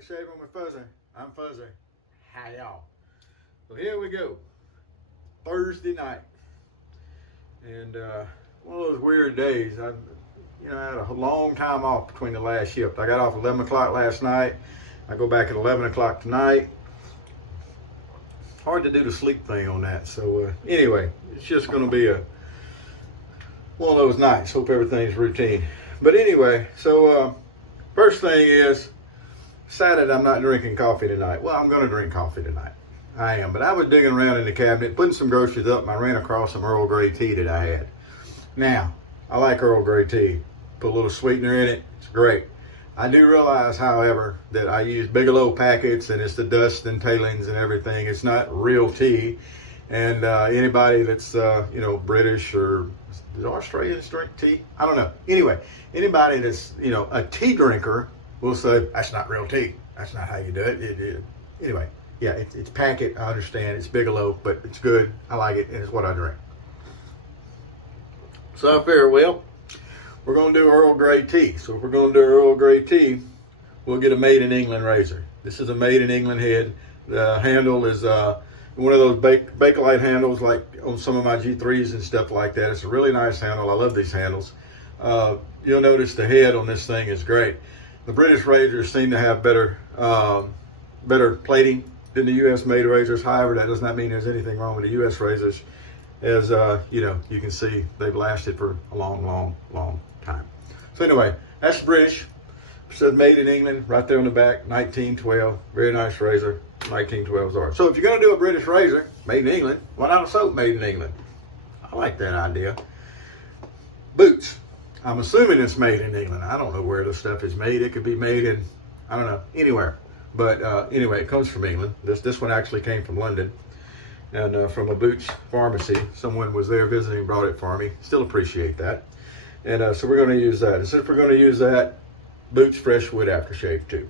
after shaving with Fuzzy. I'm Fuzzy. Hi, y'all. So here we go. Thursday night. And one of those weird days. I had a long time off between the last shift. I got off 11 o'clock last night. I go back at 11 o'clock tonight. Hard to do the sleep thing on that. So anyway, it's just going to be one of those nights. Hope everything's routine. But anyway, so first thing is, decided I'm not drinking coffee tonight. Well, I'm going to drink coffee tonight. I am. But I was digging around in the cabinet, putting some groceries up, and I ran across some Earl Grey tea that I had. Now, I like Earl Grey tea. Put a little sweetener in it. It's great. I do realize, however, that I use Bigelow packets, and it's the dust and tailings and everything. It's not real tea. And anybody that's, British or does Australians drink tea? I don't know. Anyway, anybody that's, a tea drinker will say, that's not real tea. That's not how you do it. Anyway, yeah, it's packet. I understand. It's Bigelow, but it's good. I like it, and it's what I drink. So I figure, well, we're going to do Earl Grey tea. So if we're going to do Earl Grey tea, we'll get a made in England razor. This is a made in England head. The handle is one of those Bakelite handles, like on some of my G3s and stuff like that. It's a really nice handle. I love these handles. You'll notice the head on this thing is great. The British razors seem to have better plating than the U.S. made razors. However, that does not mean there's anything wrong with the U.S. razors. As you can see, they've lasted for a long, long, long time. So anyway, that's British. It says made in England right there on the back, 1912. Very nice razor. 1912s are. So if you're going to do a British razor made in England, why not a soap made in England? I like that idea. Boots. I'm assuming it's made in England. I don't know where the stuff is made. It could be made in, I don't know, anywhere. But anyway, it comes from England. This one actually came from London. And from a Boots pharmacy. Someone was there visiting, brought it for me. Still appreciate that. And so we're going to use that. And since we're going to use that, Boots Fresh Wood Aftershave too.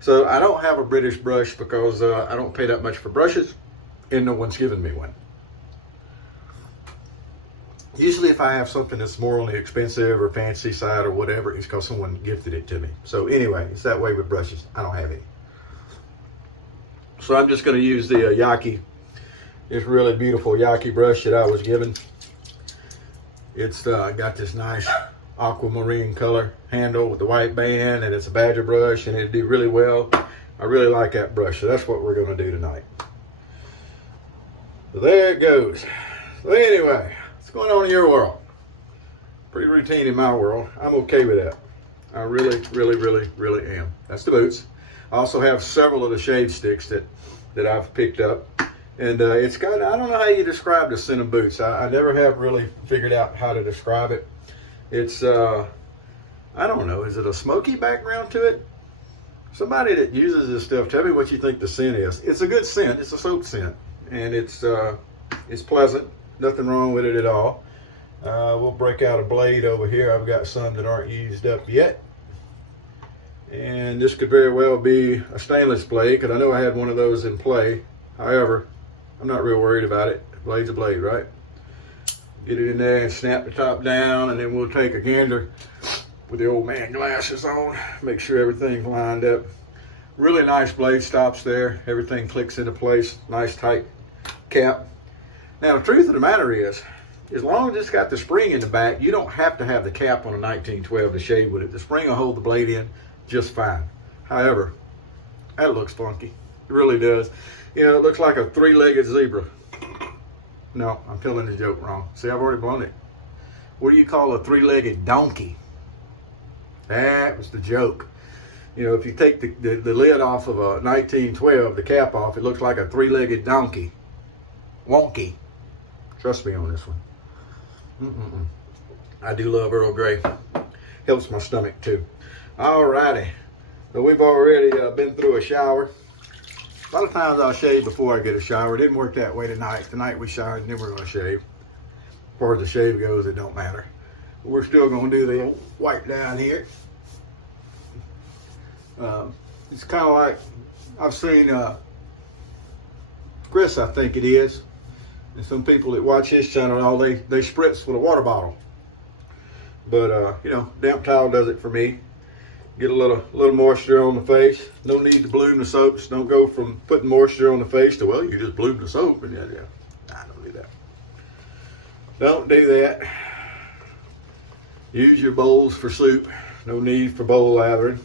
So I don't have a British brush because I don't pay that much for brushes, and no one's given me one. Usually if I have something that's more on the expensive or fancy side or whatever, it's because someone gifted it to me. So anyway, it's that way with brushes. I don't have any. So I'm just going to use the Yaki. This really beautiful Yaki brush that I was given. It's got this nice aquamarine color handle with the white band, and it's a badger brush, and it'd do really well. I really like that brush, so that's what we're going to do tonight. So there it goes. So anyway, what's going on in your world? Pretty routine in my world. I'm okay with that. I really, really, really, really am. That's the boots. I also have several of the shave sticks that I've picked up. And it's got, I don't know how you describe the scent of boots. I never have really figured out how to describe it. It's, I don't know, is it a smoky background to it? Somebody that uses this stuff, tell me what you think the scent is. It's a good scent. It's a soap scent. And it's pleasant. Nothing wrong with it at all. We'll break out a blade over here. I've got some that aren't used up yet. And this could very well be a stainless blade, because I know I had one of those in play. However, I'm not real worried about it. Blade's a blade, right? Get it in there and snap the top down, and then we'll take a gander with the old man glasses on. Make sure everything's lined up. Really nice blade stops there. Everything clicks into place. Nice tight cap. Now, the truth of the matter is, as long as it's got the spring in the back, you don't have to have the cap on a 1912 to shave with it. The spring will hold the blade in just fine. However, that looks funky. It really does. It looks like a three-legged zebra. No, I'm telling the joke wrong. See, I've already blown it. What do you call a three-legged donkey? That was the joke. If you take the lid off of a 1912, the cap off, it looks like a three-legged donkey. Wonky. Trust me on this one. I do love Earl Grey. Helps my stomach too. Alrighty. So we've already been through a shower. A lot of times I'll shave before I get a shower. It didn't work that way tonight. Tonight we showered and then we're going to shave. As far as the shave goes, it don't matter. But we're still going to do the old wipe down here. It's kind of like, I've seen Chris, I think it is, and some people that watch his channel, they spritz with a water bottle. But, damp towel does it for me. Get a little moisture on the face. No need to bloom the soaps. Don't go from putting moisture on the face to, well, you just bloom the soap. And yeah. Nah, don't do that. Don't do that. Use your bowls for soup. No need for bowl lathering.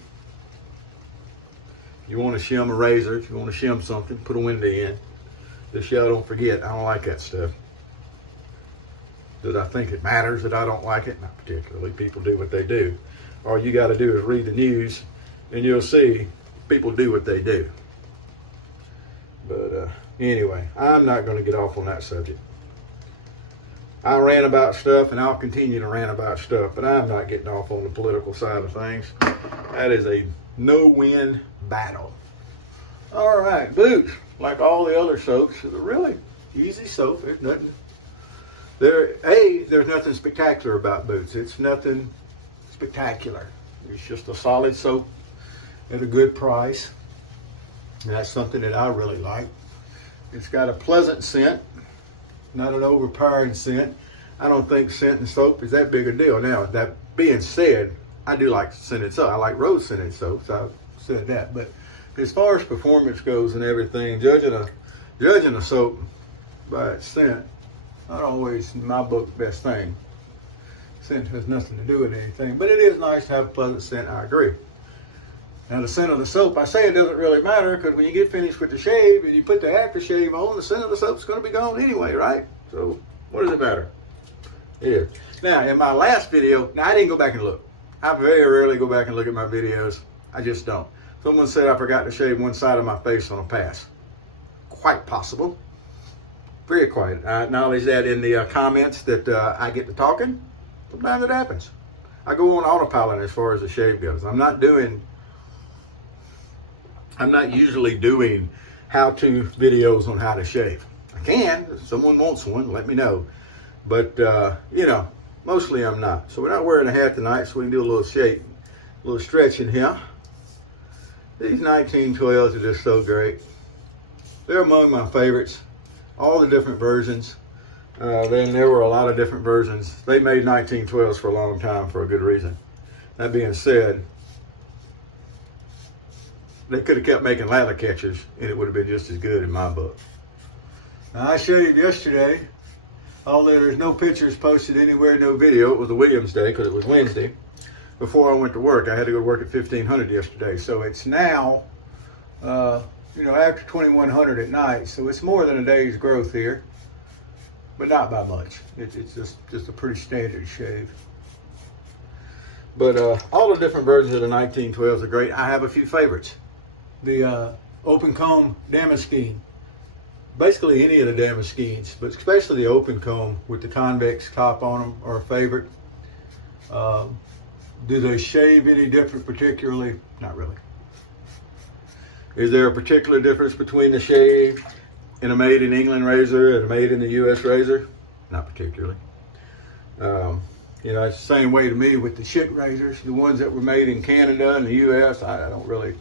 If you want to shim a razor, if you want to shim something, put a window in. Just y'all don't forget, I don't like that stuff. Did I think it matters that I don't like it? Not particularly. People do what they do. All you got to do is read the news, and you'll see people do what they do. But anyway, I'm not going to get off on that subject. I rant about stuff, and I'll continue to rant about stuff, but I'm not getting off on the political side of things. That is a no-win battle. All right, boots, like all the other soaps, are really easy soap. There's nothing. There's nothing spectacular about boots. It's nothing spectacular. It's just a solid soap at a good price. And that's something that I really like. It's got a pleasant scent, not an overpowering scent. I don't think scent and soap is that big a deal. Now, that being said, I do like scented soap. I like rose scented soaps. I've said that. But as far as performance goes and everything, judging a soap by its scent, not always, in my book, the best thing. Scent has nothing to do with anything, but it is nice to have a pleasant scent, I agree. Now the scent of the soap, I say it doesn't really matter, because when you get finished with the shave and you put the aftershave on, the scent of the soap's going to be gone anyway, right? So what does it matter? It is. Now in my last video, now I didn't go back and look. I very rarely go back and look at my videos. I just don't. Someone said I forgot to shave one side of my face on a pass. Quite possible. Very quiet. I acknowledge that in the comments that I get to talking. Sometimes it happens. I go on autopilot as far as the shave goes. I'm not usually doing how-to videos on how to shave. I can. If someone wants one, let me know. But, you know, mostly I'm not. So we're not wearing a hat tonight, so we can do a little shake, a little stretching here. These 1912s are just so great. They're among my favorites. All the different versions. Then there were a lot of different versions. They made 1912s for a long time for a good reason. That being said, they could have kept making lather catchers and it would have been just as good in my book. Now, I shaved yesterday, although there's no pictures posted anywhere, no video. It was a Williams Day because it was Wednesday. Before I went to work, I had to go to work at 1500 yesterday. So it's now, you know, after 2100 at night. So it's more than a day's growth here, but not by much. It's just a pretty standard shave. But all the different versions of the 1912s are great. I have a few favorites. The open comb Damascene. Basically any of the Damascenes, but especially the open comb with the convex top on them are a favorite. Do they shave any different particularly? Not really. Is there a particular difference between the shave in a made in England razor and a made in the US razor? Not particularly. You know, it's the same way to me with the Schick razors, the ones that were made in Canada and the US. I don't really.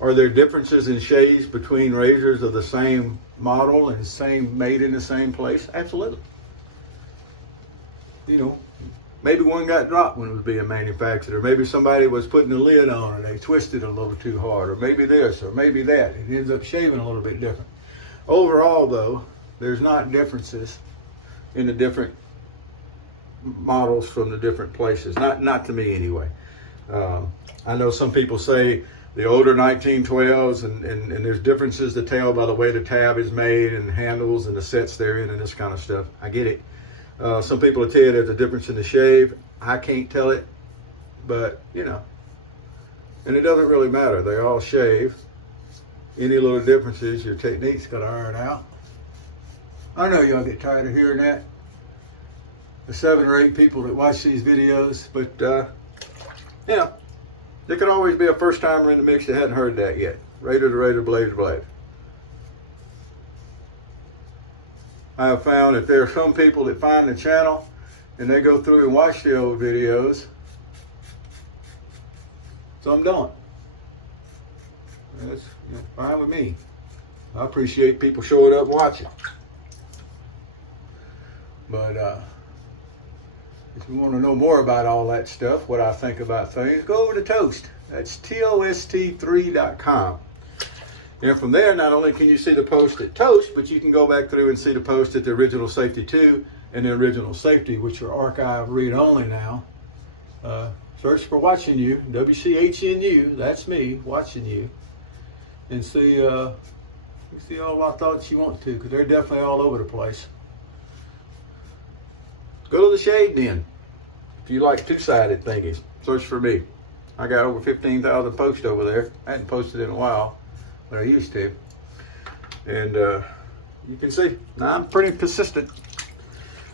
Are there differences in shaves between razors of the same model and made in the same place? Absolutely. You know, maybe one got dropped when it was being manufactured, or maybe somebody was putting the lid on and they twisted a little too hard, or maybe this, or maybe that. It ends up shaving a little bit different. Overall, though, there's not differences in the different models from the different places. Not to me, anyway. I know some people say the older 1912s, and there's differences to tell by the way the tab is made and handles and the sets they're in and this kind of stuff. I get it. Some people will tell you there's a difference in the shave. I can't tell it, but you know, and it doesn't really matter. They all shave. Any little differences, your technique's got to iron out. I know y'all get tired of hearing that. The 7 or 8 people that watch these videos, but you know, there could always be a first timer in the mix that hadn't heard that yet. Razor to razor, blade to blade. I have found that there are some people that find the channel and they go through and watch the old videos. Some don't. That's fine with me. I appreciate people showing up and watching. But If you want to know more about all that stuff, what I think about things, go over to Toast. That's TOST3.com. And from there, not only can you see the post at Toast, but you can go back through and see the post at the Original Safety 2 and the Original Safety, which are archive read-only now. Search for Watching You, WCHNU, that's me, watching you, and see all my thoughts you want to, because they're definitely all over the place. Go to the Shade Den. If you like two-sided thingies, search for me. I got over 15,000 posts over there. I hadn't posted in a while, but I used to. And you can see, now I'm pretty persistent.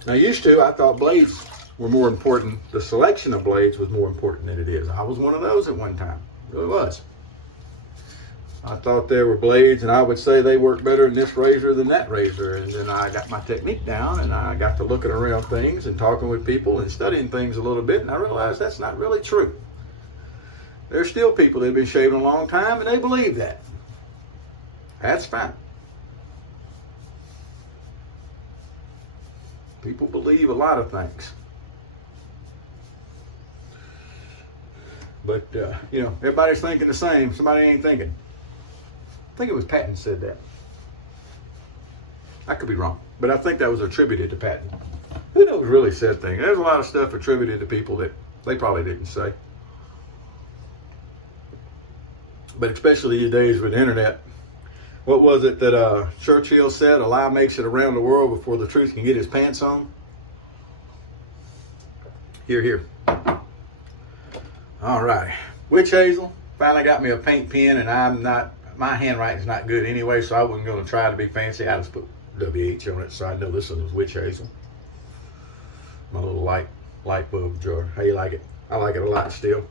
Now, used to, I thought blades were more important. The selection of blades was more important than it is. I was one of those at one time. It really was. I thought there were blades, and I would say they work better in this razor than that razor. And then I got my technique down, and I got to looking around things and talking with people and studying things a little bit, and I realized that's not really true. There's still people that have been shaving a long time, and they believe that. That's fine. People believe a lot of things. But, everybody's thinking the same. Somebody ain't thinking. I think it was Patton said that. I could be wrong, but I think that was attributed to Patton. Who knows really said things? There's a lot of stuff attributed to people that they probably didn't say. But especially these days with the internet, what was it that Churchill said? A lie makes it around the world before the truth can get his pants on. Here, here. All right. Witch hazel. Finally got me a paint pen, and my handwriting's not good anyway, so I wasn't going to try to be fancy. I just put WH on it so I know this one was witch hazel. My little light bulb jar. How you like it? I like it a lot still.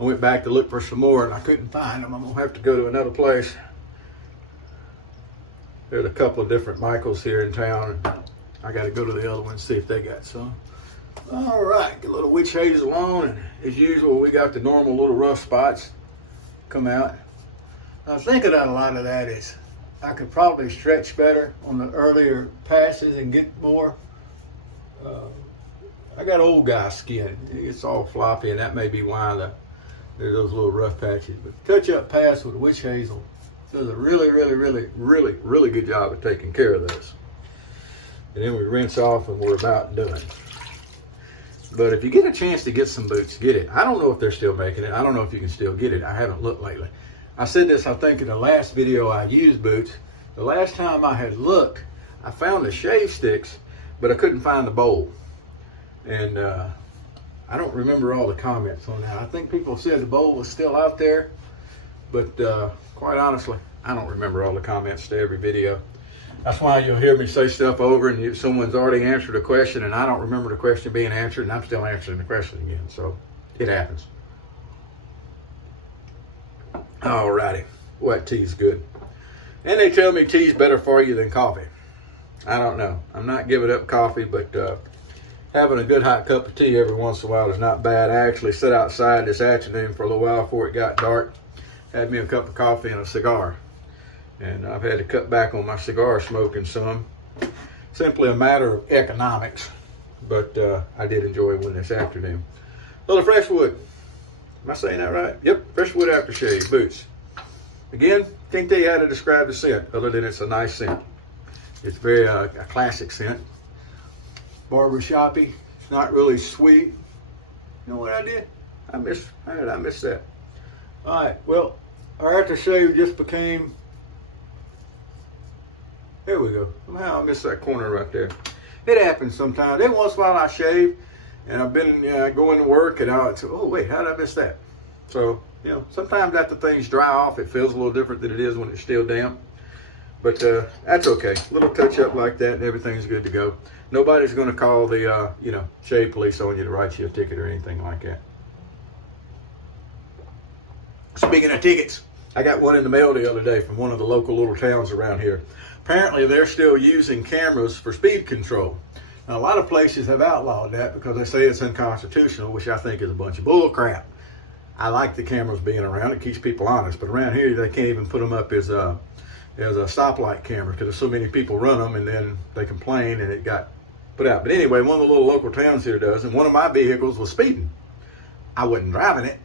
I went back to look for some more, and I couldn't find them. I'm going to have to go to another place. There's a couple of different Michaels here in town, and I got to go to the other one and see if they got some. All right, get a little witch hazel on, and as usual, we got the normal little rough spots come out. I was thinking that a lot of that is I could probably stretch better on the earlier passes and get more. I got old guy skin. It's all floppy, and that may be why there's those little rough patches. But touch-up pass with witch hazel does a really, really, really, really, really good job of taking care of this. And then we rinse off, and we're about done. But if you get a chance to get some boots, get it. I don't know if they're still making it. I don't know if you can still get it. I haven't looked lately. I said this, I think, in the last video I used boots. The last time I had looked, I found the shave sticks, but I couldn't find the bowl. And I don't remember all the comments on that. I think people said the bowl was still out there, but quite honestly, I don't remember all the comments to every video. That's why you'll hear me say stuff over and someone's already answered a question and I don't remember the question being answered and I'm still answering the question again. So it happens. Alrighty. What tea's good? And they tell me tea's better for you than coffee. I don't know. I'm not giving up coffee, but having a good hot cup of tea every once in a while is not bad. I actually sat outside this afternoon for a little while before it got dark. Had me a cup of coffee and a cigar. And I've had to cut back on my cigar smoking some. Simply a matter of economics. But I did enjoy one this afternoon. A little fresh wood. Am I saying that right? Yep, fresh wood aftershave boots. Again, can't tell you how to describe the scent other than it's a nice scent. It's very a classic scent. Barbershoppy. It's not really sweet. You know what I did? How did I miss that? All right, well, our aftershave just became... There we go. Somehow I missed that corner right there. It happens sometimes. Every once in a while I shave, and I've been going to work, and I'll say, oh, wait, how did I miss that? So, sometimes after things dry off, it feels a little different than it is when it's still damp. But that's okay. A little touch-up like that, and everything's good to go. Nobody's going to call the, shave police on you to write you a ticket or anything like that. Speaking of tickets, I got one in the mail the other day from one of the local little towns around here. Apparently, they're still using cameras for speed control. Now, a lot of places have outlawed that because they say it's unconstitutional, which I think is a bunch of bull crap. I like the cameras being around. It keeps people honest. But around here, they can't even put them up as a stoplight camera because so many people run them and then they complain and it got put out. But anyway, one of the little local towns here does, and one of my vehicles was speeding. I wasn't driving it,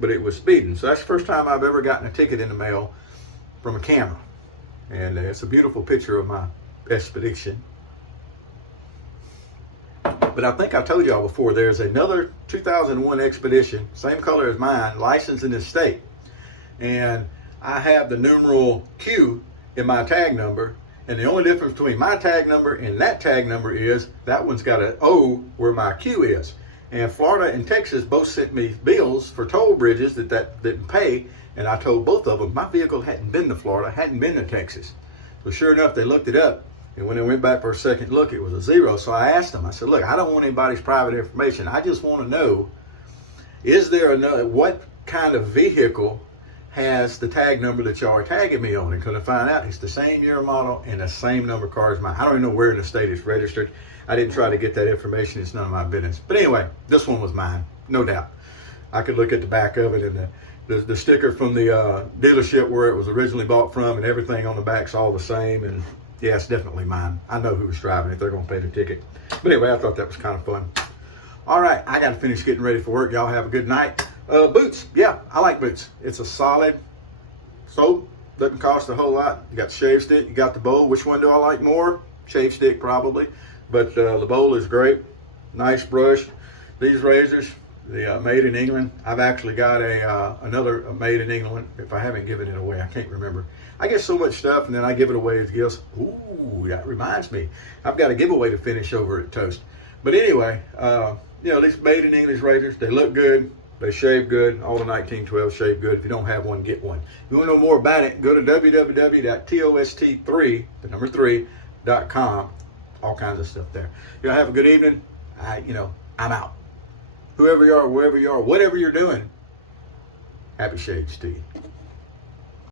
but it was speeding. So that's the first time I've ever gotten a ticket in the mail from a camera. And it's a beautiful picture of my expedition. But I think I told y'all before, there's another 2001 Expedition, same color as mine, licensed in this state. And I have the numeral Q in my tag number. And the only difference between my tag number and that tag number is that one's got an O where my Q is. And Florida and Texas both sent me bills for toll bridges that didn't pay. And I told both of them my vehicle hadn't been to Florida, hadn't been to Texas. So sure enough, they looked it up. And when they went back for a second look, it was a 0. So I asked them, I said, look, I don't want anybody's private information. I just want to know, is there another, what kind of vehicle has the tag number that y'all are tagging me on? And couldn't find out it's the same year model and the same number of cars as mine. I don't even know where in the state it's registered. I didn't try to get that information. It's none of my business. But anyway, this one was mine, no doubt. I could look at the back of it and the sticker from the dealership where it was originally bought from, and everything on the back's all the same. And yeah, it's definitely mine. I know who was driving it. They're going to pay the ticket. But anyway, I thought that was kind of fun. All right, I got to finish getting ready for work. Y'all have a good night. Boots. Yeah, I like boots. It's a solid soap. Doesn't cost a whole lot. You got the shave stick. You got the bowl. Which one do I like more? Shave stick, probably. But the bowl is great. Nice brush. These razors, the made in England. I've actually got another made in England. If I haven't given it away, I can't remember. I get so much stuff and then I give it away as gifts. Ooh, that reminds me. I've got a giveaway to finish over at Toast. But anyway, these made in English razors, they look good. They shave good. All the 1912 shave good. If you don't have one, get one. If you want to know more about it, go to www.tost3.com. All kinds of stuff there. Y'all have a good evening. I'm out. Whoever you are, wherever you are, whatever you're doing, happy shades to you.